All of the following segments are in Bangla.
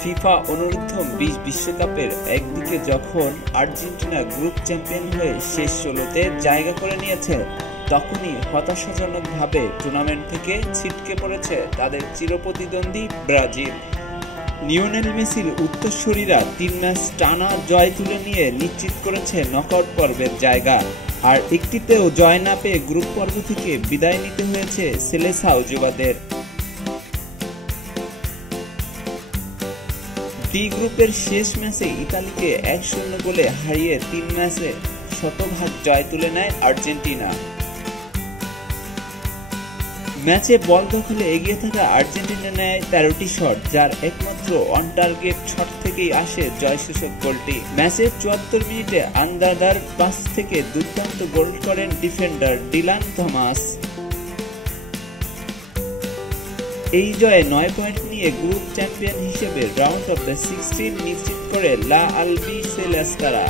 ফিফা অনূর্ধ্ব 20 বিশ্বকাপের একদিকে যখন আর্জেন্টিনা গ্রুপ চ্যাম্পিয়ন হয়ে শেষ 16তে জায়গা করে নিয়েছে, তখনই হতাশাজনকভাবে টুর্নামেন্ট থেকে ছিটকে পড়েছে তাদের চিরপ্রতিদ্বন্দ্বী ব্রাজিল। লিওনেল মেসির উত্তরসূরিরা 3 ম্যাচ টানা জয় তুলে নিয়ে নিশ্চিত করেছে নকআউট পর্বের জায়গা। আর একটিতেও জয় না পেয়ে গ্রুপ পর্ব থেকে বিদায় নিতে হয়েছে সেলেসাও যুবাদের। ডি গ্রুপের শেষ ম্যাচে ইতালিকে 1-0 গোলে হারিয়ে 3 ম্যাচে শতভাগ জয় তুলে নেয় আর্জেন্টিনা। ম্যাচে বল দখলে এগিয়ে থাকা আর্জেন্টিনা নেয় 13টি শট, যার একমাত্র অন টার্গেট শট থেকেই আসে জয়সূচক গোলটি। ম্যাচের 74 মিনিটে আন্দাদার পাস থেকে দুর্দান্ত গোল করেন ডিফেন্ডার ডিলান থমাস। এই জয়ে 9 পয়েন্ট নিয়ে গ্রুপ চ্যাম্পিয়ন হিসেবে রাউন্ড অফ দ্য 16 নিশ্চিত করে লা আলবিসেলেস্তারা।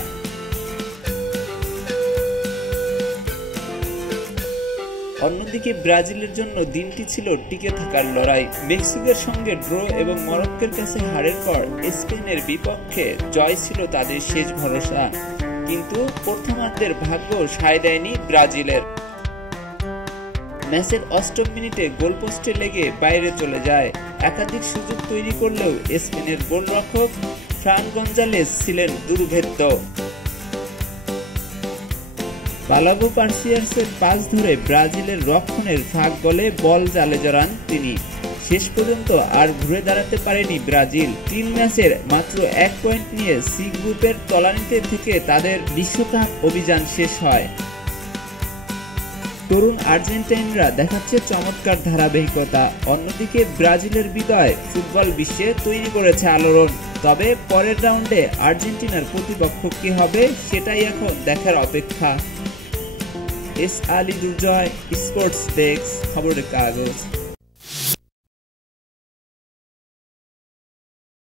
অন্যদিকে ব্রাজিলের জন্য দিনটি ছিল টিকে থাকার লড়াই। মেক্সিকোর সঙ্গে ড্র এবং মরক্কোর কাছে হারের পর স্পেনের বিপক্ষে জয় ছিল তাদের শেষ ভরসা, কিন্তু প্রথমার্ধের ভাগ্য সায় দেয়নি ব্রাজিলের। ম্যাচের 8ম মিনিটে গোলপোস্টে লেগে বাইরে চলে যায়। একাধিক সুযোগ তৈরি করলেও স্পেনের গোলরক্ষক ফ্রান গঞ্জালেস ছিলেন দুর্ভেদ্য। পালাভো পার্সিয়াসের পাস ধরে ব্রাজিলের রক্ষণের ফাঁক গলে বল জালে জড়ান তিনি। শেষ পর্যন্ত আর ঘুরে দাঁড়াতে পারেনি ব্রাজিল। 3 ম্যাচের মাত্র 1 পয়েন্ট নিয়ে সি গ্রুপের তলানিতে থেকে তাদের বিশ্বকাপ অভিযান শেষ হয়। তরুণ আর্জেন্টাইনরা দেখাচ্ছে চমৎকার ধারাবাহিকতা। অন্যদিকে ব্রাজিলের বিদায় ফুটবল বিশ্বে তৈরি করেছে আলোড়ন। তবে পরের রাউন্ডে আর্জেন্টিনার প্রতিপক্ষ কি হবে সেটাই এখন দেখার অপেক্ষা। এস আলী দুর্জয়, স্পোর্টস ডেস্ক, খবরের কাগজ।